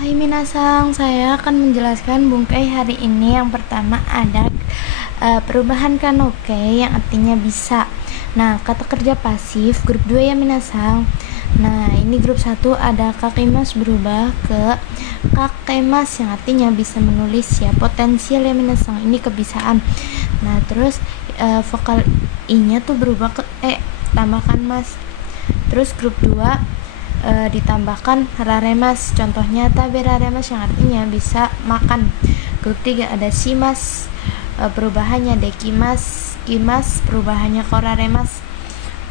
Hai minasang, saya akan menjelaskan bungkai hari ini. Yang pertama ada perubahan kanoke yang artinya bisa. Nah, kata kerja pasif grup 2 ya minasang. Nah, ini grup 1 ada kakemas berubah ke kakemas yang artinya bisa menulis ya, potensial ya minasang. Ini kebiasaan. Nah, terus vokal i-nya tuh berubah ke tambahkan mas. Terus grup 2 ditambahkan raremas, contohnya taberaremas yang artinya bisa makan. Grup 3 ada shimas, perubahannya dekimas, kimas, perubahannya koraremas.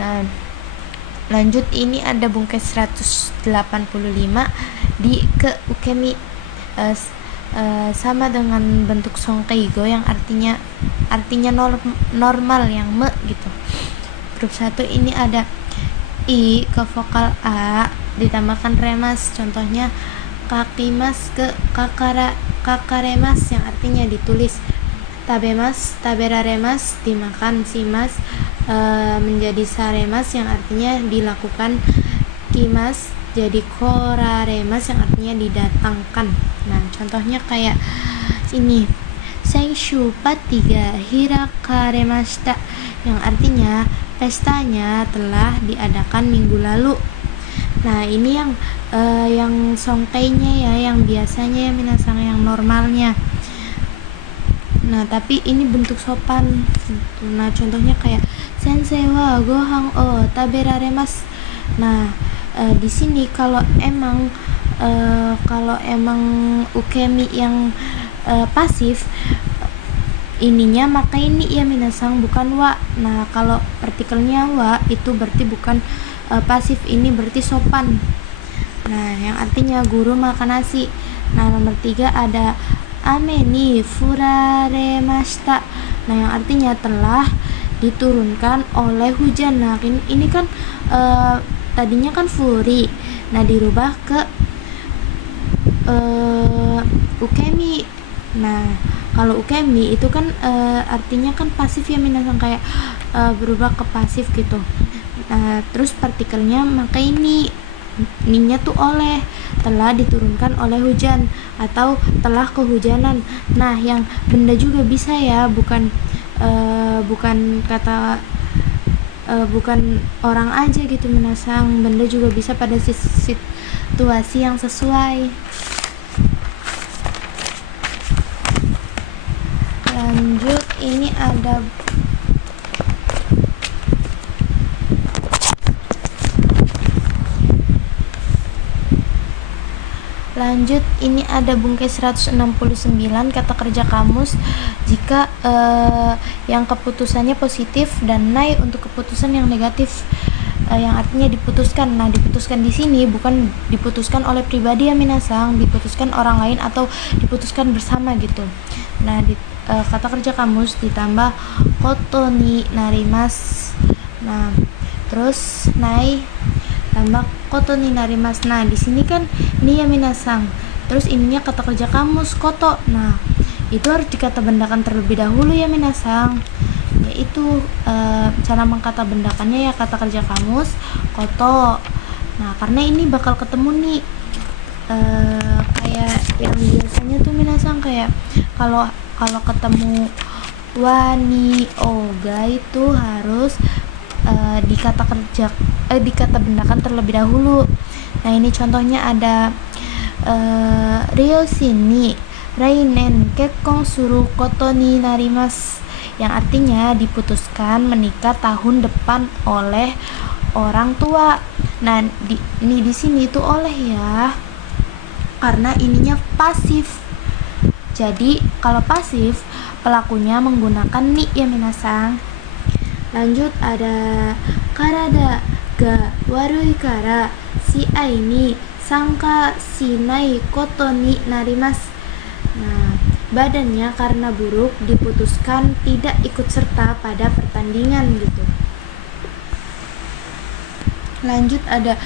Nah, lanjut ini ada bungkai 185 di ke ukemi, sama dengan bentuk songkeigo yang artinya normal yang me gitu. Grup 1 ini ada i ke vokal a ditambahkan remas, contohnya kakimas ke kakaremas yang artinya ditulis. Tabemas, taberaremas dimakan. Simas menjadi saremas yang artinya dilakukan. Kimas jadi koraremas yang artinya didatangkan. Nah, contohnya kayak ini, Seishu patiga hirakaremashita yang artinya pestanya telah diadakan minggu lalu. Nah, ini yang songkainya ya, yang biasanya ya minasang, yang normalnya. Nah, tapi ini bentuk sopan. Nah, contohnya kayak sensei wa gohan o taberaremas. Nah, di sini kalau emang ukemi yang pasif, ininya maka ini ya minasang, bukan wa. Nah, kalau partikelnya wa itu berarti bukan pasif, ini berarti sopan. Nah, yang artinya guru makan nasi. Nah, nomor 3 ada ame ni furaremashita. Nah, yang artinya telah diturunkan oleh hujan. Nah, ini kan tadinya kan furi. Nah, dirubah ke ukemi. Nah, kalau ukemi itu kan artinya kan pasif ya minasang, kayak berubah ke pasif gitu. Nah, terus partikelnya maka ini ninya tuh oleh, telah diturunkan oleh hujan atau telah kehujanan. Nah, yang benda juga bisa ya, bukan kata bukan orang aja gitu minasang, benda juga bisa pada situasi yang sesuai. Lanjut ini ada bungkai 169 kata kerja kamus jika yang keputusannya positif dan nai untuk keputusan yang negatif, yang artinya diputuskan. Nah, diputuskan di sini bukan diputuskan oleh pribadi ya minasang, diputuskan orang lain atau diputuskan bersama gitu. Nah, kata kerja kamus ditambah koto ni narimas. Nah, terus nai tambah koto ni narimas. Nah, di sini kan ini ya minasang, terus ininya kata kerja kamus koto. Nah, itu harus dikata bendakan terlebih dahulu ya minasang, yaitu cara mengkata bendakannya ya kata kerja kamus koto. Nah, karena ini bakal ketemu nih kayak yang biasanya tuh minasang, kayak kalau ketemu wani oga itu harus dikata bendakan terlebih dahulu. Nah, ini contohnya ada Ryo sini rainen kekkon suru koto ni narimasu, yang artinya diputuskan menikah tahun depan oleh orang tua. Nah, di sini itu oleh ya, karena ininya pasif. Jadi kalau pasif pelakunya menggunakan ni ya minasang. Lanjut ada karada ga warui kara si ai ni sangka shinai koto ni narimasu. Nah, badannya karena buruk diputuskan tidak ikut serta pada pertandingan gitu. Lanjut ada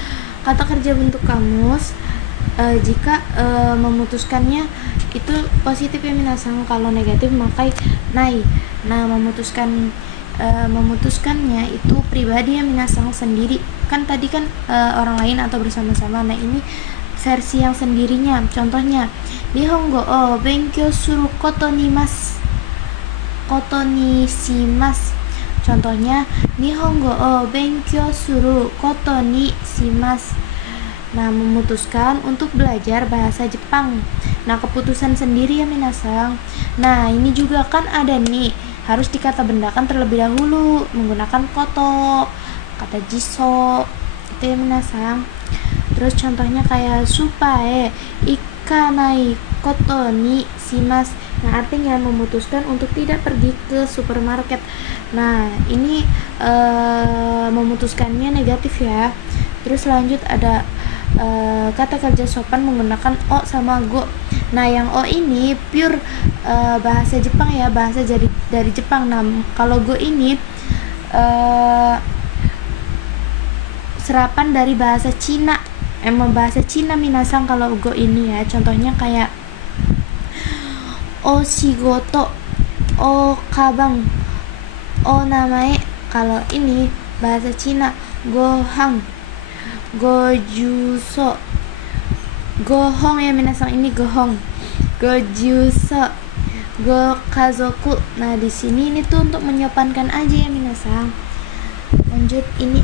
kata kerja bentuk kamus jika memutuskannya itu positif ya minasang, kalau negatif maka nai. Nah, memutuskannya itu pribadi ya minasang, sendiri. Kan tadi kan orang lain atau bersama-sama. Nah, ini versi yang sendirinya. Contohnya, Nihongo o benkyou suru koto ni shimasu. Contohnya, Nihongo o benkyou suru koto ni shimasu. Nah, memutuskan untuk belajar bahasa Jepang. Nah, keputusan sendiri ya minasang. Nah, ini juga kan ada nih, harus dikata bendakan terlebih dahulu menggunakan koto, kata jiso. Itu ya minasang. Terus contohnya kayak supae ikanai koto ni shimasu. Nah, artinya memutuskan untuk tidak pergi ke supermarket. Nah, ini memutuskannya negatif ya. Terus lanjut ada kata kerja sopan menggunakan o sama go. Nah, yang o ini pure bahasa Jepang ya, bahasa dari Jepang. Nah, kalau go ini serapan dari bahasa Cina. Emang bahasa Cina minasang kalau go ini ya. Contohnya kayak o shigoto, o kabang, o namae. Kalau ini bahasa Cina, gohang, gojuso, gohong ya minasang, ini gohong, gojuso, go kazoku. Nah, di sini ini tuh untuk menyopankan aja ya minasang. Lanjut, ini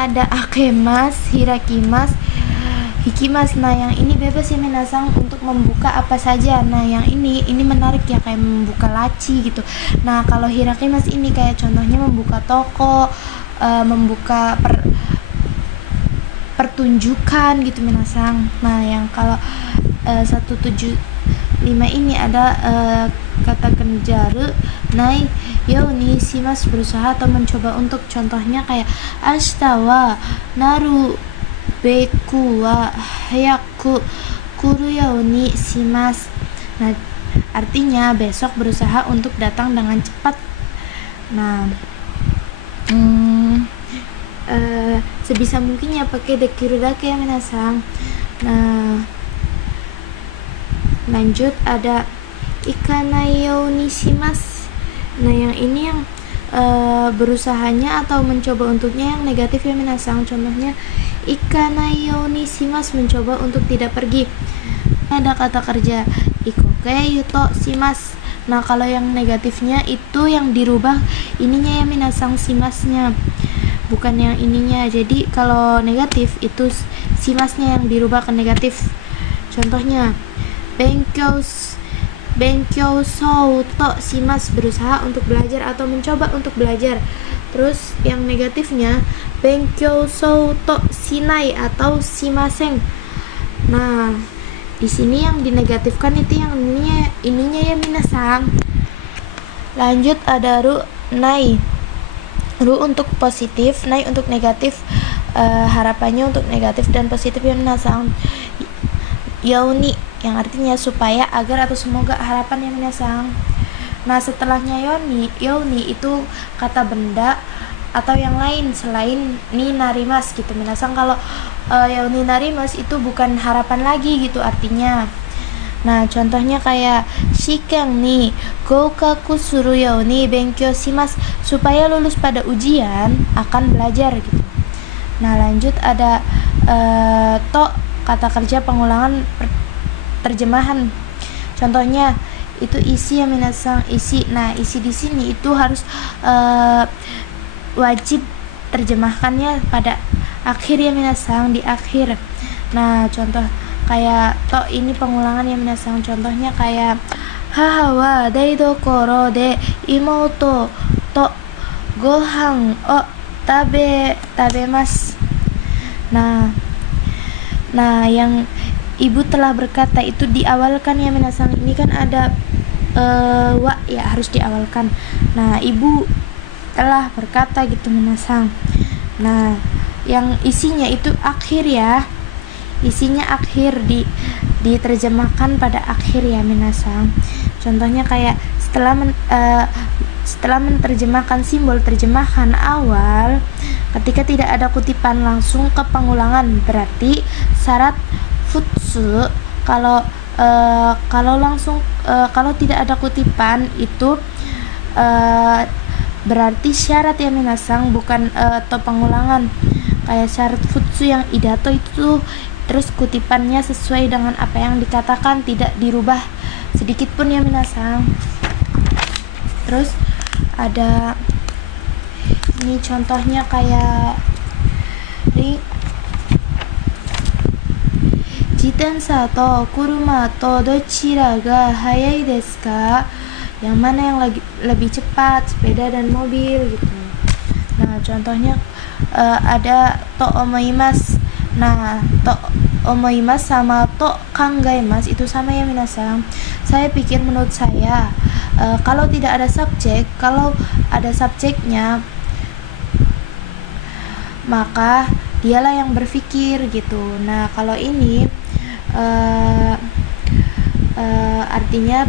ada akemas, hirakimas, hikimas. Nah, yang ini bebas ya minasang untuk membuka apa saja. Nah, yang ini menarik ya, kayak membuka laci gitu. Nah, kalau hirakimas ini kayak contohnya membuka toko, membuka pertunjukan gitu minasang. Nah, yang kalau 175 ini ada kata kenjaru nai youni shimasu, berusaha atau mencoba untuk. Contohnya kayak ashita wa naru beku wa hayaku kuru youni shimasu. Nah, artinya besok berusaha untuk datang dengan cepat. Nah, sebisa mungkin ya pakai dekiru dake ya minasang. Nah, lanjut ada ikanai youni shimasu. Nah, yang ini yang berusahanya atau mencoba untuknya yang negatif ya minasang. Contohnya ikanai youni shimasu, mencoba untuk tidak pergi. Ada kata kerja ikoke yuto shimasu. Nah, kalau yang negatifnya itu yang dirubah ininya ya minasang, shimasnya, bukan yang ininya. Jadi kalau negatif itu shimasnya yang dirubah ke negatif. Contohnya benkyou sou to shimasu, berusaha untuk belajar atau mencoba untuk belajar. Terus yang negatifnya benkyou sou to shinai atau shimasen. Nah, di sini yang dinegatifkan itu yang ininya ya minasang. Lanjut ada ru nai. Ru untuk positif, nai untuk negatif. Harapannya untuk negatif dan positif ya minasang. Yauni yang artinya supaya, agar, atau semoga, harapan ya minasang. Nah, setelahnya youni itu kata benda atau yang lain selain ni narimas gitu minasang. Kalau yauni narimas itu bukan harapan lagi gitu artinya. Nah, contohnya kayak shiken ni goukaku suru youni benkyou shimasu, supaya lulus pada ujian akan belajar gitu. Nah, lanjut ada to, kata kerja pengulangan terjemahan. Contohnya itu isi ya minasang, isi. Nah, isi di sini itu harus wajib terjemahkannya pada akhir ya minasang, di akhir. Nah, contoh kayak to ini pengulangan ya minasang. Contohnya kayak haha wa daidokoro de imoto to gohan o tabemasu. Nah, yang ibu telah berkata itu diawalkan ya minasang. Ini kan ada wa ya, harus diawalkan. Nah, ibu telah berkata gitu minasang. Nah, yang isinya itu akhir ya. Isinya akhir, diterjemahkan pada akhir ya minasang. Contohnya kayak setelah menerjemahkan simbol terjemahan awal, ketika tidak ada kutipan langsung ke pengulangan, berarti syarat futsu. Kalau langsung kalau tidak ada kutipan itu berarti syarat ya minasang, bukan atau pengulangan. Kayak syarat futsu yang idato itu terus kutipannya sesuai dengan apa yang dikatakan, tidak dirubah sedikit pun ya minasang. Terus ada ini contohnya kayak jitensa to kuruma to dochira ga hayai desu ka? Yang mana yang lebih cepat, sepeda dan mobil gitu. Nah, contohnya ada to omoimasu. Nah, to omoimasu sama to kangaimasu itu sama ya minasang. Saya pikir, menurut saya kalau tidak ada subjek, kalau ada subjeknya maka dialah yang berpikir gitu. Nah, kalau ini artinya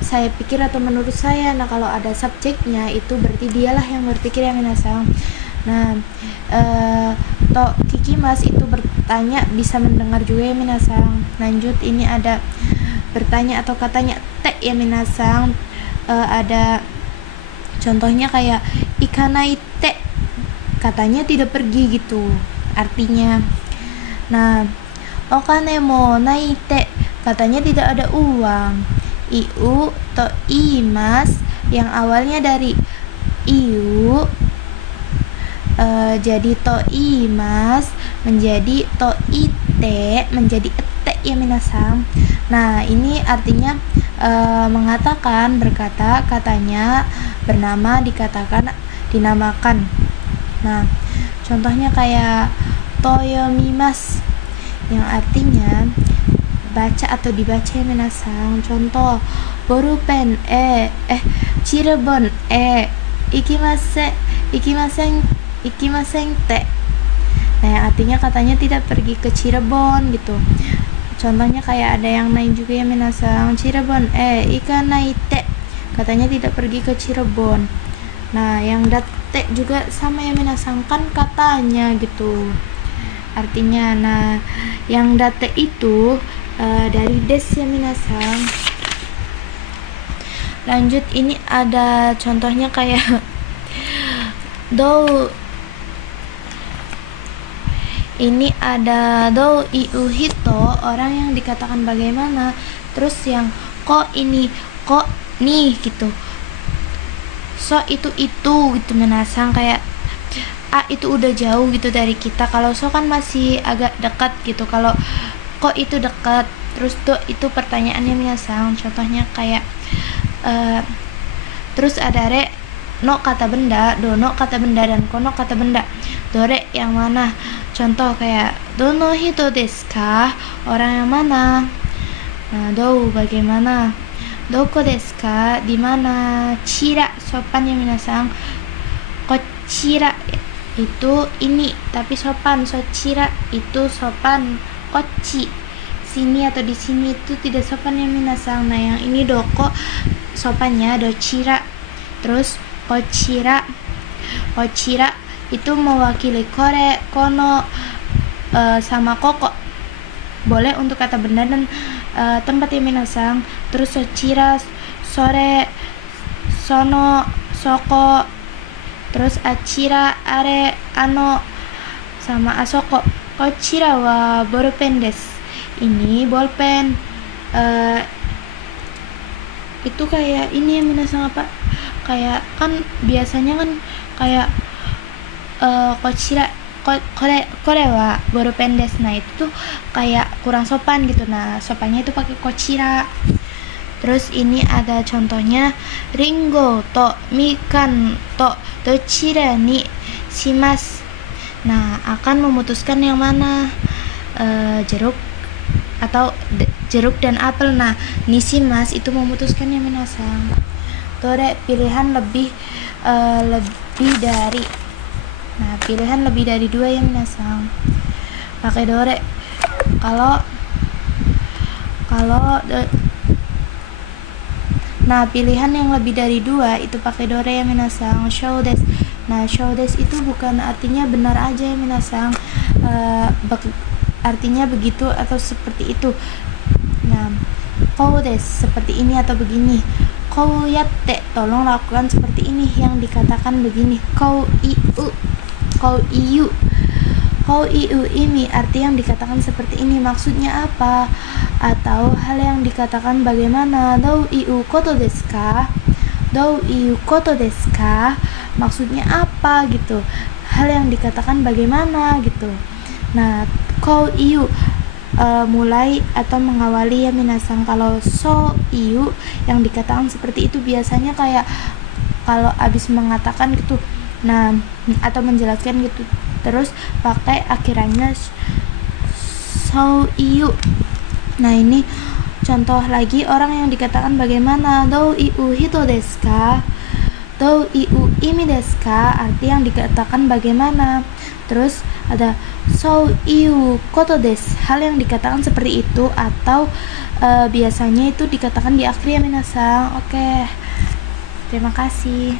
saya pikir atau menurut saya. Nah, kalau ada subjeknya itu berarti dialah yang berpikir ya minasang. Nah, to kikimas itu bertanya, bisa mendengar juga ya minasang. Lanjut, ini ada bertanya atau katanya te ya minasang. Ada contohnya kayak ikanai te, katanya tidak pergi gitu artinya. Nah, okane mo nai te, katanya tidak ada uang. Iu to imas, yang awalnya dari iu jadi to imas menjadi to ite menjadi ete ya minasang. Nah, ini artinya mengatakan, berkata, katanya, bernama, dikatakan, dinamakan. Nah, contohnya kayak toyomimas, yang artinya baca atau dibaca ya minasang. Contoh, borupen Cirebon ikimasen te. Nah, yang artinya katanya tidak pergi ke Cirebon gitu. Contohnya kayak ada yang naik juga ya minasang, Cirebon ikanai te, katanya tidak pergi ke Cirebon. Nah, yang date juga sama ya minasang, kan katanya gitu artinya. Nah, yang date itu dari des ya minasang. Lanjut, ini ada contohnya kayak ini ada do iuhito, orang yang dikatakan bagaimana. Terus yang ko ini, ko nih gitu. So itu gitu minasang, kayak itu udah jauh gitu dari kita. Kalau so kan masih agak dekat gitu. Kalau ko itu dekat. Terus do itu pertanyaannya minasang. Contohnya kayak terus ada re no kata benda, dono kata benda, dan kono kata benda. Dore yang mana? Contoh kayak dono hito desu ka, orang yang mana. Nah, do bagaimana, doko desu ka, di mana. Chira sopan ya minasang, kochira itu ini tapi sopan, so chira itu sopan, kochi sini atau di sini itu tidak sopan ya minasang. Nah, yang ini doko sopannya, do chira. Terus kochira itu mewakili kore, kono, sama koko, boleh untuk kata benda dan tempat ya minasang. Terus sochira, sore, sono, soko. Terus achira, are, ano, sama asoko. Kochira wa bolpen desu, ini bolpen. Itu kayak ini ya minasang, apa, kayak kan biasanya kan kayak kochira kore wa bolpen desu. Nah, itu tuh kayak kurang sopan gitu. Nah, sopannya itu pakai kochira. Terus ini ada contohnya, ringo to mikan to dochira ni shimasu. Nah, akan memutuskan yang mana, jeruk atau jeruk dan apel. Nah, nishimasu itu memutuskan yang minasang. Dore pilihan lebih dari. Nah, pilihan lebih dari 2 ya minasang, pakai dore. Nah, pilihan yang lebih dari 2 itu pakai dore ya minasang, shou desu. Nah, shou desu itu bukan artinya benar aja ya minasang, artinya begitu atau seperti itu. Nah, kou desu seperti ini atau begini. Kau yatte, tolong lakukan seperti ini. Yang dikatakan begini, kau iu, kau iu. Kau iu ini arti yang dikatakan seperti ini, maksudnya apa? Atau hal yang dikatakan bagaimana? Dou iu koto desu ka? Dou iu koto desu ka? Maksudnya apa gitu? Hal yang dikatakan bagaimana gitu. Nah, kau iu mulai atau mengawali ya minasang. Kalau so iu yang dikatakan seperti itu biasanya kayak kalau abis mengatakan gitu, nah atau menjelaskan gitu, terus pakai akhirannya so iu. Nah ini contoh lagi orang yang dikatakan bagaimana, dou iu hito desu ka? Dou iu imi desu ka? Arti yang dikatakan bagaimana. Terus ada so iu koto desu, hal yang dikatakan seperti itu, atau biasanya itu dikatakan di akhir ya minasang. Oke, terima kasih.